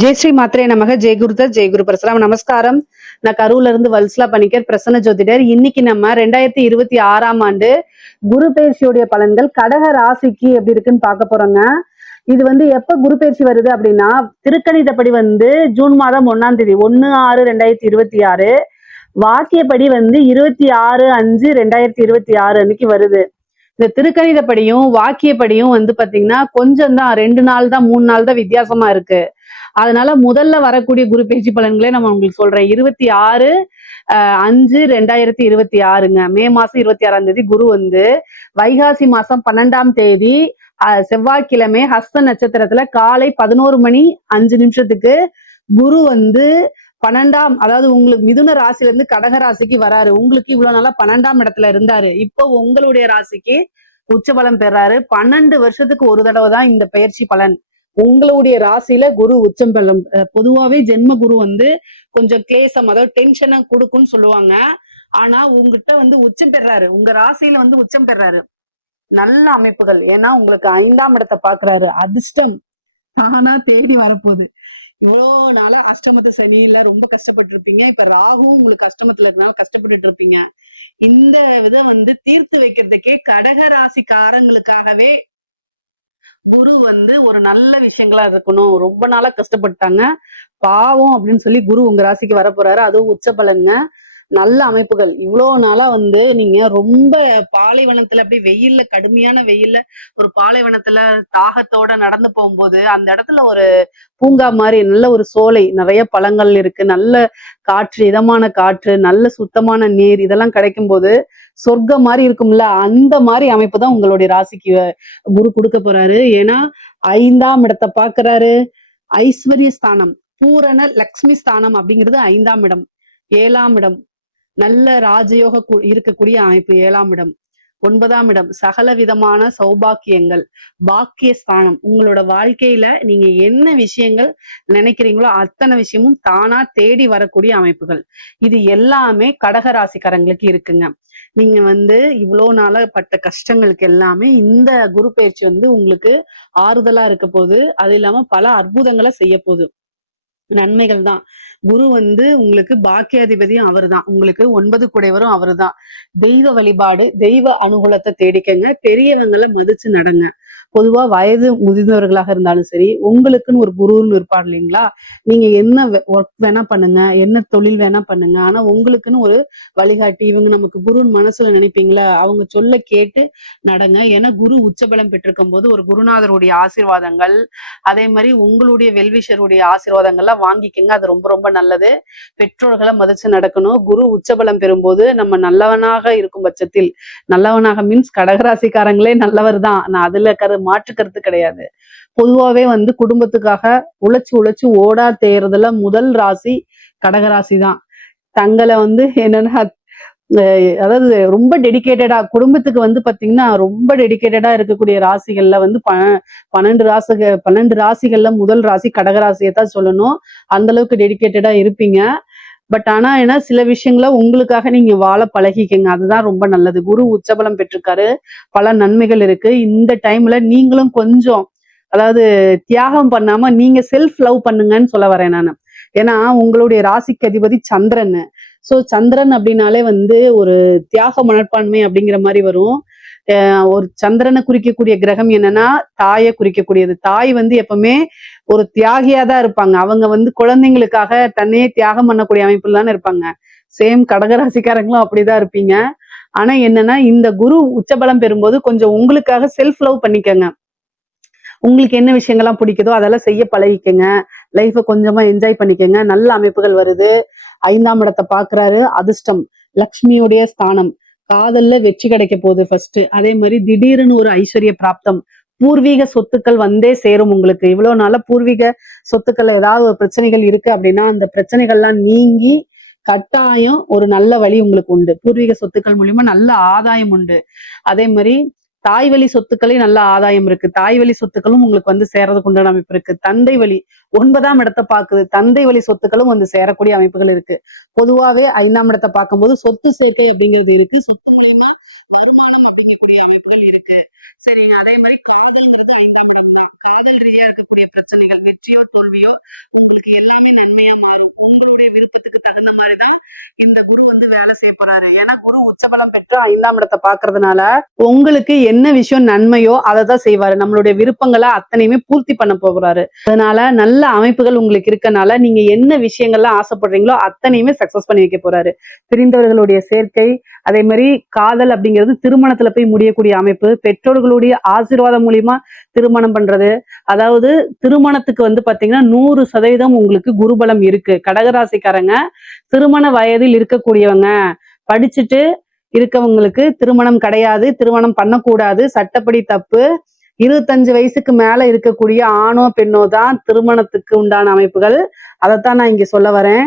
ஜெய் ஸ்ரீ மாத்ரே நமக. ஜெய் குருதர், ஜெய் குரு பிரசலாம். நமஸ்காரம். நான் கரூர்ல இருந்து வல்சலா பணிக்கர், பிரசன்ன ஜோதிடர். இன்னைக்கு நம்ம 2026ஆம் ஆண்டு குரு பயிற்சியுடைய பலன்கள் கடக ராசிக்கு எப்படி இருக்குன்னு பார்க்க போறோங்க. இது எப்ப குரு பயிற்சி வருது அப்படின்னா, திருக்கணிதப்படி ஜூன் மாதம் 1ஆம் தேதி 1/6/2026, வாக்கியப்படி 26/5/2026 அன்னைக்கு வருது. இந்த திருக்கணிதப்படியும் வாக்கியப்படியும் பாத்தீங்கன்னா கொஞ்சம் தான், 2 நாள் தான் 3 நாள் தான் வித்தியாசமா இருக்கு. அதனால முதல்ல வரக்கூடிய குரு பயிற்சி பலன்களே நம்ம உங்களுக்கு சொல்றேன். 26/5/2026ங்க. மே மாசம் 26ஆம் தேதி குரு வைகாசி மாசம் 12ஆம் தேதி செவ்வாய்க்கிழமை ஹஸ்த நட்சத்திரத்துல காலை 11:05 குரு 12ஆம், அதாவது உங்களுக்கு மிதுன ராசில இருந்து கடக ராசிக்கு வராரு. உங்களுக்கு இவ்வளவு நாளா 12ஆம் இடத்துல இருந்தாரு. இப்போ உங்களுடைய ராசிக்கு உச்ச பலம் பெறாரு. 12 வருஷத்துக்கு ஒரு தடவை தான் இந்த பயிற்சி பலன். உங்களுடைய ராசியில குரு உச்சம் பெறும். பொதுவாவே ஜென்ம குரு கொஞ்சம் கிளேசம், அதாவது டென்ஷனை கொடுக்கும்னு சொல்லுவாங்க. ஆனா உங்ககிட்ட உச்சம் பெறாரு, உங்க ராசியில உச்சம் பெறாரு. நல்ல அமைப்புகள். ஏன்னா உங்களுக்கு 5ஆம் இடத்தை பாக்குறாரு. அதிர்ஷ்டம் தானா தேடி வரப்போகுது. இவ்வளோ நாளா அஷ்டமத்து சனியில ரொம்ப கஷ்டப்பட்டு இருப்பீங்க. இப்ப ராகுவும் உங்களுக்கு அஷ்டமத்துல இருக்கனால கஷ்டப்பட்டுட்டு இருப்பீங்க. இந்த இதை தீர்த்து வைக்கிறதுக்கே கடக ராசிக்காரங்களுக்காகவே குரு ஒரு நல்ல விஷயங்களா இருக்கணும். ரொம்ப நாளா கஷ்டப்பட்டாங்க, பாவம் அப்படின்னு சொல்லி குரு உங்க ராசிக்கு வர போறாரு. அதுவும் உச்ச பலங்க. நல்ல அமைப்புகள். இவ்வளவு நாளா நீங்க ரொம்ப பாலைவனத்துல அப்படியே வெயில்ல, கடுமையான வெயில்ல, ஒரு பாலைவனத்துல தாகத்தோட நடந்து போகும்போது அந்த இடத்துல ஒரு பூங்கா மாதிரி நல்ல ஒரு சோலை, நிறைய பழங்கள் இருக்கு, நல்ல காற்று, இதமான காற்று, நல்ல சுத்தமான நீர், இதெல்லாம் கிடைக்கும் போது சொர்க்கம் மாதிரி இருக்கும்ல, அந்த மாதிரி அமைப்பு தான் உங்களுடைய ராசிக்கு குரு கொடுக்க போறாரு. ஏன்னா 5ஆம் இடத்தை பாக்குறாரு. ஐஸ்வர்ய ஸ்தானம், பூரண லக்ஷ்மி ஸ்தானம் அப்படிங்கிறது 5ஆம் இடம். 7ஆம் இடம் நல்ல ராஜயோக இருக்கக்கூடிய அமைப்பு. 7ஆம் இடம். 9ஆம் இடம் சகல விதமான சௌபாக்கியங்கள், பாக்கியஸ்தானம். உங்களோட வாழ்க்கையில நீங்க என்ன விஷயங்கள் நினைக்கிறீங்களோ அத்தனை விஷயமும் தானா தேடி வரக்கூடிய அமைப்புகள். இது எல்லாமே கடக ராசிக்காரங்களுக்கு இருக்குங்க. நீங்க இவ்வளவு நாளா பட்ட கஷ்டங்களுக்கு எல்லாமே இந்த குரு பயிற்சி உங்களுக்கு ஆறுதலா இருக்க போகுது. அது இல்லாம பல அற்புதங்களை செய்ய போகுது. நன்மைகள் தான். குரு உங்களுக்கு பாக்கியாதிபதியும் அவரு தான். உங்களுக்கு 9 குடைவரும் அவரு தான். தெய்வ வழிபாடு, தெய்வ அனுகூலத்தை தேடிக்கங்க. பெரியவங்களை மதிச்சு நடங்க. பொதுவா வயது முதிர்ந்தவர்களாக இருந்தாலும் சரி, உங்களுக்குன்னு ஒரு குருன்னு இருப்பார் இல்லைங்களா? நீங்க என்ன ஒர்க் வேணா பண்ணுங்க, என்ன தொழில் வேணா பண்ணுங்க, ஆனா உங்களுக்குன்னு ஒரு வழிகாட்டி, இவங்க நமக்கு குருன்னு மனசுல நினைப்பீங்களா, அவங்க சொல்ல கேட்டு நடங்க. ஏன்னா குரு உச்சபலம் பெற்றிருக்கும் போது ஒரு குருநாதருடைய ஆசீர்வாதங்கள், அதே மாதிரி உங்களுடைய வெல்விஷருடைய ஆசீர்வாதங்கள்லாம் வாங்கிக்கங்க. அது ரொம்ப ரொம்ப நல்லது. பெற்றோர்களை மதிச்சு நடக்கணும். குரு உச்சபலம் பெறும்போது நம்ம நல்லவனாக இருக்கும் பட்சத்தில், நல்லவனாக மீன்ஸ் கடகராசிக்காரங்களே நல்லவர் தான், நான் அதுல மாற்று கருத்து கிடையாது. பொதுவாவே குடும்பத்துக்காக உழைச்சு உழைச்சு ஓடா தேர்றதுல முதல் ராசி கடகராசி தான். தங்களை என்னன்னா அதாவது ரொம்ப டெடிகேட்டடா குடும்பத்துக்கு பாத்தீங்கன்னா ரொம்ப டெடிகேட்டடா இருக்கக்கூடிய ராசிகள்ல 12 ராசிகள்ல முதல் ராசி கடகராசியை தான் சொல்லணும். அந்த அளவுக்கு டெடிகேட்டடா இருப்பீங்க. பட் ஆனா என்ன, சில விஷயங்கள உங்களுக்காக நீங்க வாழ பழகிக்கங்க. அதுதான் ரொம்ப நல்லது. குரு உச்சபலம் பெற்றிருக்காரு, பல நன்மைகள் இருக்கு. இந்த டைம்ல நீங்களும் கொஞ்சம், அதாவது தியாகம் பண்ணாம நீங்க செல்ஃப் லவ் பண்ணுங்கன்னு சொல்ல வரேன் நானு. ஏன்னா உங்களுடைய ராசிக்கு அதிபதி சந்திரன். சோ சந்திரன் அப்படின்னாலே ஒரு தியாக மனப்பான்மை அப்படிங்கிற மாதிரி வரும். ஒரு சந்திரனை குறிக்கக்கூடிய கிரகம் என்னன்னா தாயை குறிக்கக்கூடியது. தாய் எப்பவுமே ஒரு தியாகியா தான் இருப்பாங்க. அவங்க குழந்தைங்களுக்காக தன்னையே தியாகம் பண்ணக்கூடிய அமைப்புல தானே இருப்பாங்க. சேம் கடகராசிக்காரங்களும் அப்படிதான் இருப்பீங்க. ஆனா என்னன்னா, இந்த குரு உச்சபலம் பெறும்போது கொஞ்சம் உங்களுக்காக செல்ஃப் லவ் பண்ணிக்கங்க. உங்களுக்கு என்ன விஷயங்கள்லாம் பிடிக்குதோ அதெல்லாம் செய்ய பழகிக்கங்க. லைஃபை கொஞ்சமா என்ஜாய் பண்ணிக்கங்க. நல்ல அமைப்புகள் வருது. 5ஆம் இடத்தை பாக்குறாரு. அதிர்ஷ்டம், லக்ஷ்மியுடைய ஸ்தானம். காதல்ல வெற்றி கிடைக்க போகுது ஃபர்ஸ்ட். அதே மாதிரி திடீர்னு ஒரு ஐஸ்வர்ய பிராப்தம், பூர்வீக சொத்துக்கள் சேரும் உங்களுக்கு. இவ்வளவு நாள பூர்வீக சொத்துக்கள் ஏதாவது ஒரு பிரச்சனைகள் இருக்கு அப்படின்னா அந்த பிரச்சனைகள்லாம் நீங்கி கட்டாயம் ஒரு நல்ல வழி உங்களுக்கு உண்டு. பூர்வீக சொத்துக்கள் மூலியமா நல்ல ஆதாயம் உண்டு. அதே மாதிரி தாய் வழி சொத்துக்களே நல்ல ஆதாயம் இருக்கு. தாய் வழி சொத்துக்களும் உங்களுக்கு சேர்றதுக்கு உண்டான அமைப்பு இருக்கு. தந்தை வழி 9ஆம் இடத்தை பாக்குது. தந்தை வழி சொத்துக்களும் சேரக்கூடிய அமைப்புகள் இருக்கு. பொதுவாவே 5ஆம் இடத்தை பார்க்கும்போது சொத்து சேர்க்கை அப்படிங்கிறது இருக்கு. சொத்து மூலியமா வருமானம் அப்படிங்கக்கூடிய அமைப்புகள் இருக்கு. சரிங்க. அதே மாரி காதல்ங்கிறது 5ஆம் இடம் தான். காதல் ரீதியா இருக்கக்கூடிய பிரச்சனைகள், வெற்றியோ, தோல்வியோ உங்களுக்கு எல்லாமே நன்மையா மாறும். உங்களுடைய விருப்பத்துக்கு தகுந்த மாரி தான் இந்த குரு வந்து வேலை செய்ய போறாரு. ஏன்னா குரு உச்சபலம் பெற்று 5ஆம் இடத்த பார்க்கறதுனால, உங்களுக்கு என்ன விஷயம் நன்மையோ அத தான் செய்வாரு. நம்மளுடைய விருப்பங்கள அத்தனையுமே பூர்த்தி பண்ண போறாரு. அதனால நல்ல அமைப்புகள் உங்களுக்கு இருக்கனால, நீங்க என்ன விஷயங்கள்லாம் ஆசைப்படுறீங்களோ அத்தனையுமே சக்சஸ் பண்ணி வைக்க போறாரு. பிரிந்தவர்களுடைய சேர்க்கை, அதே மாதிரி காதல் அப்படிங்கிறது திருமணத்துல போய் முடியக்கூடிய அமைப்பு, பெற்றோர்களுடைய ஆசீர்வாதம் மூலியமா திருமணம் பண்றது, அதாவது திருமணத்துக்கு வந்து பாத்தீங்கன்னா 100% உங்களுக்கு குருபலம் இருக்கு. கடகராசிக்காரங்க திருமண வயதில் இருக்கக்கூடியவங்க, படிச்சுட்டு இருக்கவங்களுக்கு திருமணம் கிடையாது, திருமணம் பண்ணக்கூடாது, சட்டப்படி தப்பு. 25 வயசுக்கு மேல இருக்கக்கூடிய ஆணோ பெண்ணோ தான் திருமணத்துக்கு உண்டான அமைப்புகள். அதைத்தான் நான் இங்க சொல்ல வரேன்.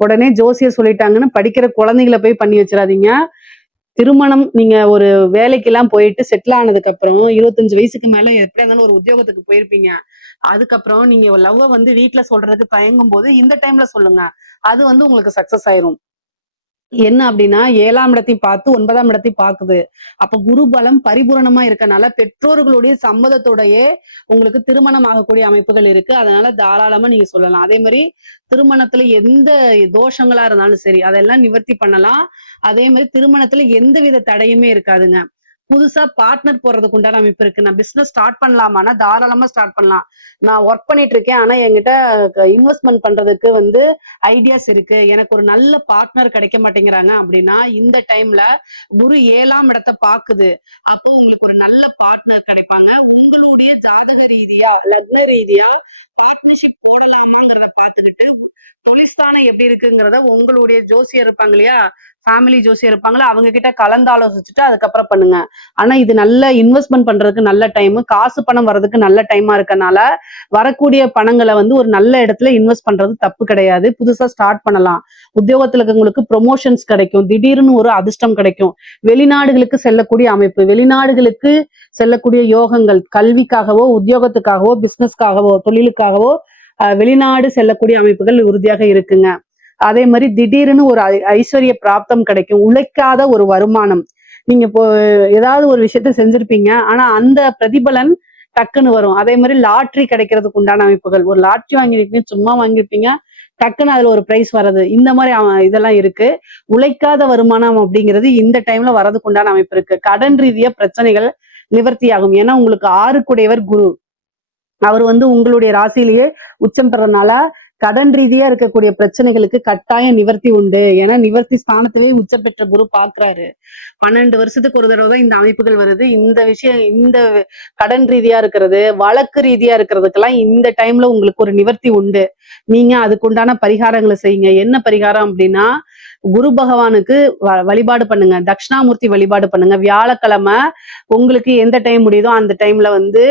உடனே ஜோசியர் சொல்லிட்டாங்கன்னு படிக்கிற குழந்தைகளை போய் பண்ணி வச்சிடாதீங்க. திருமணம் நீங்க ஒரு வேலைக்கெல்லாம் போயிட்டு செட்டில் ஆனதுக்கு அப்புறம் 25 வயசுக்கு மேல எப்படியா இருந்தாலும் ஒரு உத்தியோகத்துக்கு போயிருப்பீங்க. அதுக்கப்புறம் நீங்க லவ்வ வந்து வீட்டுல சொல்றதுக்கு தயங்கும் போது இந்த டைம்ல சொல்லுங்க. அது வந்து உங்களுக்கு சக்சஸ் ஆயிரும். என்ன அப்படின்னா 7ஆம் இடத்தையும் பார்த்து 9ஆம் இடத்தையும் பார்க்குது. அப்ப குரு பலம் பரிபூரணமா இருக்கனால பெற்றோர்களுடைய சம்மதத்தோடயே உங்களுக்கு திருமணம் ஆகக்கூடிய அமைப்புகள் இருக்கு. அதனால தாராளமா நீங்க சொல்லலாம். அதே மாதிரி திருமணத்துல எந்த தோஷங்களா இருந்தாலும் சரி அதெல்லாம் நிவர்த்தி பண்ணலாம். அதே மாதிரி திருமணத்துல எந்தவித தடையுமே இருக்காதுங்க. புதுசா பார்ட்னர் போறதுக்கு உண்டான அமைப்பு இருக்கு. நான் பிசினஸ் ஸ்டார்ட் பண்ணலாமான்னா தாராளமா ஸ்டார்ட் பண்ணலாம். நான் ஒர்க் பண்ணிட்டு இருக்கேன். ஆனா என்கிட்ட இன்வெஸ்ட்மெண்ட் பண்றதுக்கு வந்து ஐடியாஸ் இருக்கு. எனக்கு ஒரு நல்ல பார்ட்னர் கிடைக்க மாட்டேங்கிறாங்க அப்படின்னா இந்த டைம்ல குரு 7ஆம் இடத்தை பாக்குது. அப்போ உங்களுக்கு ஒரு நல்ல பார்ட்னர் கிடைப்பாங்க. உங்களுடைய ஜாதக ரீதியா, லக்ன ரீதியா பார்ட்னர்ஷிப் போடலாமாங்கிறத பாத்துக்கிட்டு தொழிற்ஸ்தானம் எப்படி இருக்குங்கிறத உங்களுடைய ஜோசியர் இருப்பாங்க இல்லையா, ஃபேமிலி ஜோசியர் இருப்பாங்களா, அவங்க கிட்ட கலந்து ஆலோசிச்சுட்டு அதுக்கப்புறம் பண்ணுங்க. ஆனா இது நல்ல இன்வெஸ்ட்மெண்ட் பண்றதுக்கு நல்ல டைம், காசு பணம் வர்றதுக்கு நல்ல டைமா இருக்கனால வரக்கூடிய பணங்களை வந்து ஒரு நல்ல இடத்துல இன்வெஸ்ட் பண்றது தப்பு கிடையாது. புதுசா ஸ்டார்ட் பண்ணலாம். உத்தியோகத்துல இருக்கவங்களுக்கு ப்ரொமோஷன்ஸ் கிடைக்கும், திடீர்னு ஒரு அதிர்ஷ்டம் கிடைக்கும். வெளிநாடுகளுக்கு செல்லக்கூடிய அமைப்பு, வெளிநாடுகளுக்கு செல்லக்கூடிய யோகங்கள், கல்விக்காகவோ உத்தியோகத்துக்காகவோ பிசினஸ்க்காகவோ தொழிலுக்காகவோ வெளிநாடு செல்லக்கூடிய அமைப்புகள் உறுதியாக இருக்குங்க. அதே மாதிரி திடீர்னு ஒரு ஐஸ்வர்ய பிராப்தம் கிடைக்கும். உழைக்காத ஒரு வருமானம். நீங்க இப்போ ஏதாவது ஒரு விஷயத்த செஞ்சிருப்பீங்க, ஆனா அந்த பிரதிபலன் டக்குன்னு வரும். அதே மாதிரி லாட்ரி கிடைக்கிறதுக்கு உண்டான அமைப்புகள். ஒரு லாட்ரி வாங்கியிருப்பீங்க, சும்மா வாங்கியிருப்பீங்க, டக்குன்னு அதுல ஒரு பிரைஸ் வர்றது, இந்த மாதிரி இதெல்லாம் இருக்கு. உழைக்காத வருமானம் அப்படிங்கிறது இந்த டைம்ல வரதுக்கு உண்டான அமைப்பு இருக்கு. கடன் ரீதியா பிரச்சனைகள் நிவர்த்தி ஆகும். ஏன்னா உங்களுக்கு 6 குரு, அவர் வந்து உங்களுடைய ராசியிலேயே உச்சம் பெறனால கடன் ரீதியா இருக்கக்கூடிய பிரச்சனைகளுக்கு கட்டாயம் நிவர்த்தி உண்டு. ஏன்னா நிவர்த்தி ஸ்தானத்தவே உச்சம் பெற்ற குரு பாக்குறாரு. 12 வருஷத்துக்கு ஒரு தடவை தான் இந்த அமைப்புகள் வருது. இந்த விஷயம், இந்த கடன் ரீதியா இருக்கிறது, வழக்கு ரீதியா இருக்கிறதுக்கெல்லாம் இந்த டைம்ல உங்களுக்கு ஒரு நிவர்த்தி உண்டு. நீங்க அதுக்குண்டான பரிகாரங்களை செய்யுங்க. என்ன பரிகாரம் அப்படின்னா, குரு பகவானுக்கு வழிபாடு பண்ணுங்க, தட்சிணாமூர்த்தி வழிபாடு பண்ணுங்க. வியாழக்கிழமை உங்களுக்கு எந்த டைம் முடியுதோ அந்த டைம்ல வந்து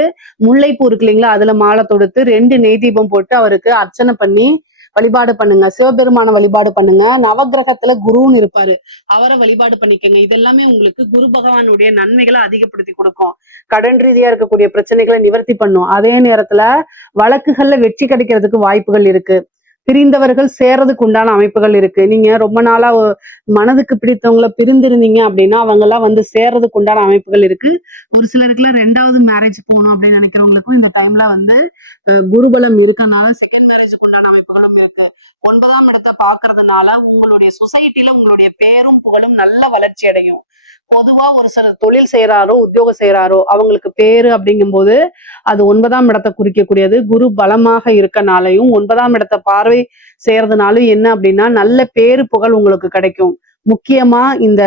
முல்லைப்பூ இருக்கு இல்லைங்களா, அதுல மாலை தொடுத்து 2 நெய் தீபம் போட்டு அவருக்கு அர்ச்சனை பண்ணி வழிபாடு பண்ணுங்க. சிவபெருமான வழிபாடு பண்ணுங்க. நவகிரகத்துல குருன்னு இருப்பாரு, அவரை வழிபாடு பண்ணிக்கங்க. இதெல்லாமே உங்களுக்கு குரு பகவானுடைய நன்மைகளை அதிகப்படுத்தி கொடுக்கும். கடன் ரீதியா இருக்கக்கூடிய பிரச்சனைகளை நிவர்த்தி பண்ணும். அதே நேரத்துல வழக்குகள்ல வெற்றி கிடைக்கிறதுக்கு வாய்ப்புகள் இருக்கு. பிரிந்தவர்கள் சேர்றதுக்கு உண்டான அமைப்புகள் இருக்கு. நீங்க ரொம்ப நாளா மனதுக்கு பிடித்தவங்களை பிரிந்திருந்தீங்க அப்படின்னா அவங்க எல்லாம் வந்து சேர்றதுக்கு உண்டான அமைப்புகள் இருக்கு. ஒரு சிலருக்குலாம் 2வது மேரேஜ் போகணும் அப்படின்னு நினைக்கிறவங்களுக்கும் இந்த டைம்ல வந்து குருபலம் இருக்கனால செகண்ட் மேரேஜுக்கு உண்டான அமைப்புகளும் இருக்கு. 9ஆம் இடத்தை பாக்குறதுனால உங்களுடைய சொசைட்டில உங்களுடைய பேரும் புகழும் நல்ல வளர்ச்சி அடையும். பொதுவா ஒரு சிலர் தொழில் செய்யறாரோ உத்தியோகம் செய்யறாரோ அவங்களுக்கு பேரு அப்படிங்கும் போது அது 9ஆம் இடத்தை குறிக்கக்கூடியது. குரு பலமாக இருக்கனாலையும் 9ஆம் இடத்தை பார்வை செய்யறதுனாலும் என்ன அப்படின்னா நல்ல பேரு புகழ் உங்களுக்கு கிடைக்கும். முக்கியமா இந்த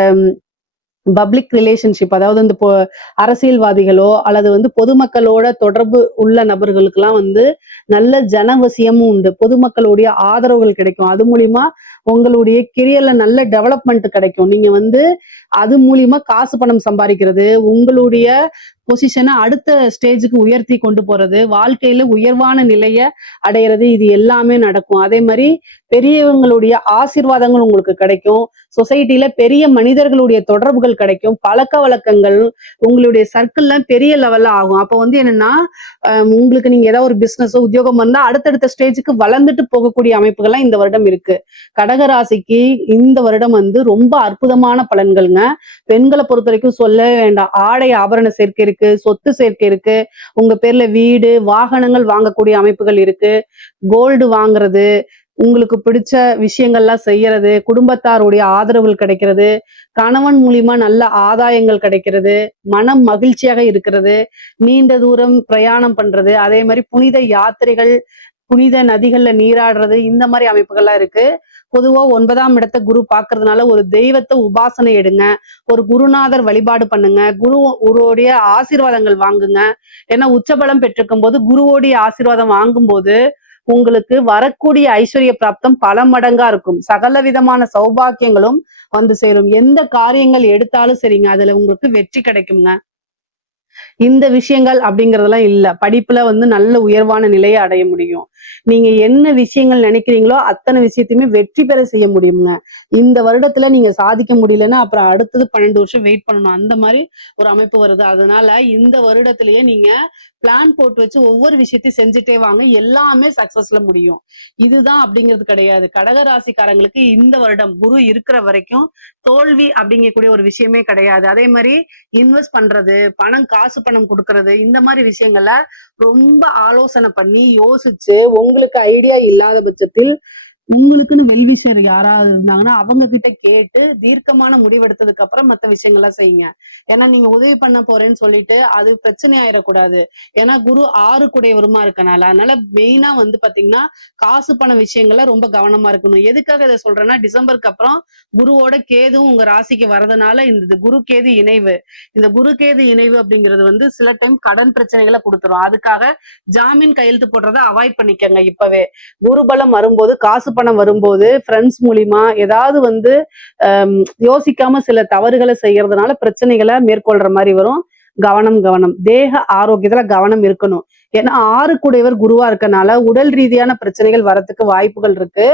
பப்ளிக் ரிலேஷன்ஷிப், அதாவது இந்த அரசியல்வாதிகளோ அல்லது வந்து பொதுமக்களோட தொடர்பு உள்ள நபர்களுக்கெல்லாம் வந்து நல்ல ஜனவசியமும் உண்டு. பொதுமக்களுடைய ஆதரவுகள் கிடைக்கும். அது மூலியமா உங்களுடைய கெரியர்ல நல்ல டெவலப்மெண்ட் கிடைக்கும். நீங்க வந்து அது மூலியமா காசு பணம் சம்பாதிக்கிறது, உங்களுடைய பொசிஷனை அடுத்த ஸ்டேஜுக்கு உயர்த்தி கொண்டு போறது, வாழ்க்கையில உயர்வான நிலைய அடையிறது, இது எல்லாமே நடக்கும். அதே மாதிரி பெரியவங்களுடைய ஆசீர்வாதங்கள் உங்களுக்கு கிடைக்கும். சொசைட்டில பெரிய மனிதர்களுடைய தொடர்புகள் கிடைக்கும். பழக்க வழக்கங்கள் உங்களுடைய சர்க்கிள்ல பெரிய லெவல்ல ஆகும். அப்போ வந்து என்னன்னா உங்களுக்கு நீங்க ஏதாவது ஒரு பிசினஸ் உத்தியோகம் வந்தா அடுத்தடுத்த ஸ்டேஜுக்கு வளர்ந்துட்டு போகக்கூடிய அமைப்புகள்லாம் இந்த வருடம் இருக்கு. கடகராசிக்கு இந்த வருடம் வந்து ரொம்ப அற்புதமான பலன்கள்ங்க. பெண்களை பொறுத்த வரைக்கும் சொல்லவே வேண்டாம். ஆடை ஆபரண சேர்க்கை இருக்கு, சொத்து சேர்க்கை இருக்கு, உங்க பேர்ல வீடு வாகனங்கள் வாங்கக்கூடிய அமைப்புகள் இருக்கு, கோல்டு வாங்குறது, உங்களுக்கு பிடிச்ச விஷயங்கள்லாம் செய்யறது, குடும்பத்தாருடைய ஆதரவுகள் கிடைக்கிறது, கணவன் மூலியமா நல்ல ஆதாயங்கள் கிடைக்கிறது, மனம் மகிழ்ச்சியாக இருக்கிறது, நீண்ட தூரம் பிரயாணம் பண்றது, அதே மாதிரி புனித யாத்திரைகள், புனித நதிகள்ல நீராடுறது, இந்த மாதிரி அமைப்புகள்லாம் இருக்கு. பொதுவா 9ஆம் இடத்தை குரு பாக்குறதுனால ஒரு தெய்வத்தை உபாசனை எடுங்க, ஒரு குருநாதர் வழிபாடு பண்ணுங்க, குருவோடைய ஆசீர்வாதங்கள் வாங்குங்க. ஏன்னா உச்சபலம் பெற்றிருக்கும் போது குருவோடைய ஆசீர்வாதம் வாங்கும் போது உங்களுக்கு வரக்கூடிய ஐஸ்வர்ய பிராப்தம் பல மடங்கா இருக்கும். சகல விதமான சௌபாக்கியங்களும் வந்து சேரும். எந்த காரியங்கள் எடுத்தாலும் சரிங்க, அதுல உங்களுக்கு வெற்றி கிடைக்குங்க. இந்த விஷயங்கள் அப்படிங்கறதெல்லாம் இல்ல. படிப்புல வந்து நல்ல உயர்வான நிலையை அடைய முடியும். நீங்க என்ன விஷயங்கள் நினைக்கிறீங்களோ அத்தனை விஷயத்தையுமே வெற்றி பெற செய்ய முடியுங்க. இந்த வருடத்துல நீங்க சாதிக்க முடியலன்னா அப்புறம் அடுத்தது 12 வருஷம் வெயிட் பண்ணணும். அந்த மாதிரி ஒரு அமைப்பு வருது. அதனால இந்த வருடத்திலேயே நீங்க பிளான் போட்டு வச்சு ஒவ்வொரு விஷயத்தையும் செஞ்சுட்டே வாங்க. எல்லாமே சக்சஸ்ல முடியும். இதுதான் அப்படிங்கிறது கிடையாது. கடகராசிக்காரங்களுக்கு இந்த வருடம் குரு இருக்கிற வரைக்கும் தோல்வி அப்படிங்கக்கூடிய ஒரு விஷயமே கிடையாது. அதே மாதிரி இன்வெஸ்ட் பண்றது, காசு பணம் கொடுக்கறது, இந்த மாதிரி விஷயங்கள ரொம்ப ஆலோசனை பண்ணி யோசிச்சு உங்களுக்கு ஐடியா இல்லாத பட்சத்தில் உங்களுக்குன்னு வெல்விஷர் யாராவது இருந்தாங்கன்னா அவங்க கிட்ட கேட்டு தீர்க்கமான முடிவெடுத்ததுக்கு அப்புறம் மத்த விஷயங்கள்லாம் செய்யுங்க. ஏன்னா நீங்க உதவி பண்ண போறேன்னு சொல்லிட்டு அது பிரச்சனை ஆயிடக்கூடாது. ஏன்னா குரு 6 கூடையவருமா இருக்கனால. அதனால மெயினா வந்து பாத்தீங்கன்னா காசு பண விஷயங்கள்ல ரொம்ப கவனமா இருக்கணும். எதுக்காக இதை சொல்றேன்னா டிசம்பருக்கு அப்புறம் குருவோட கேதுவும் உங்க ராசிக்கு வரதுனால இந்த குரு கேது இணைவு, இந்த குரு கேது இணைவு அப்படிங்கிறது வந்து சில டைம் கடன் பிரச்சனைகளை கொடுத்துரும். அதுக்காக ஜாமீன் கையெழுத்து போடுறதை அவாய்ட் பண்ணிக்கங்க. இப்பவே குருபலம் வரும்போது காசு பணம் வரும்போது ஃப்ரெண்ட்ஸ் மூலியமா ஏதாவது வந்து யோசிக்காம சில தவறுகளை செய்யறதுனால பிரச்சனைகளை மேற்கொள்ற மாதிரி வரும். கவனம். தேக ஆரோக்கியத்துல கவனம் இருக்கணும். ஏன்னா 6 கூடையவர் குருவா இருக்கனால உடல் ரீதியான பிரச்சனைகள் வரத்துக்கு வாய்ப்புகள் இருக்கு.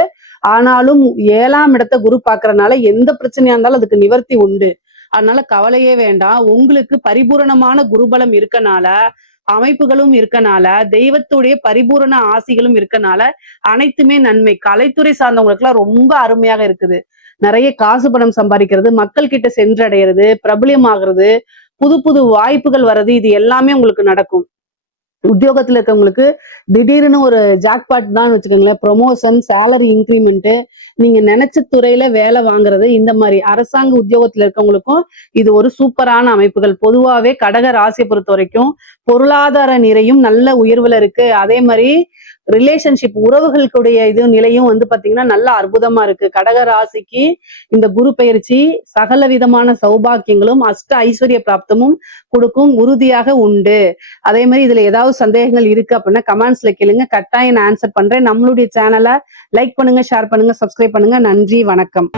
ஆனாலும் 7ஆம் இடத்தை குரு பாக்குறதுனால எந்த பிரச்சனையா இருந்தாலும் அதுக்கு நிவர்த்தி உண்டு. அதனால கவலையே வேண்டாம். உங்களுக்கு பரிபூரணமான குருபலம் இருக்கனால, அமைப்புகளும் இருக்கனால, தெய்வத்துடைய பரிபூரண ஆசிகளும் இருக்கனால அனைத்துமே நன்மை. கலைத்துறை சார்ந்தவங்களுக்கு எல்லாம் ரொம்ப அருமையாக இருக்குது. நிறைய காசு பணம் சம்பாதிக்கிறது, மக்கள் கிட்ட சென்றடைகிறது, பிரபலியமாகிறது, புது புது வாய்ப்புகள் வர்றது, இது எல்லாமே உங்களுக்கு நடக்கும். உத்தியோகத்துல இருக்கவங்களுக்கு திடீர்னு ஒரு ஜாக்பாட் தான் வச்சுக்கோங்களேன். ப்ரொமோஷன், சேலரி இன்க்ரிமெண்ட், நீங்க நினைச்ச துறையில வேலை வாங்குறது, இந்த மாதிரி அரசாங்க உத்தியோகத்துல இருக்கவங்களுக்கும் இது ஒரு சூப்பரான அமைப்புகள். பொதுவாவே கடக ராசியை பொறுத்த வரைக்கும் பொருளாதார நிறையும் நல்ல உயர்வுல இருக்கு. அதே மாதிரி ரிலேஷன்ஷிப் உறவுகளுக்குடைய நிலையும் வந்து பாத்தீங்கன்னா நல்ல அற்புதமா இருக்கு. கடக ராசிக்கு இந்த குரு பயிற்சி சகல விதமான சௌபாக்கியங்களும் அஷ்ட ஐஸ்வர்ய பிராப்தமும் கொடுக்கும், உறுதியாக உண்டு. அதே மாதிரி இதுல ஏதாவது சந்தேகங்கள் இருக்கு அப்படின்னா கமெண்ட்ஸ்ல கேளுங்க, கட்டாயம் நான் ஆன்சர் பண்றேன். நம்மளுடைய சேனலை லைக் பண்ணுங்க, ஷேர் பண்ணுங்க, சப்ஸ்கிரைப் பண்ணுங்க. நன்றி, வணக்கம்.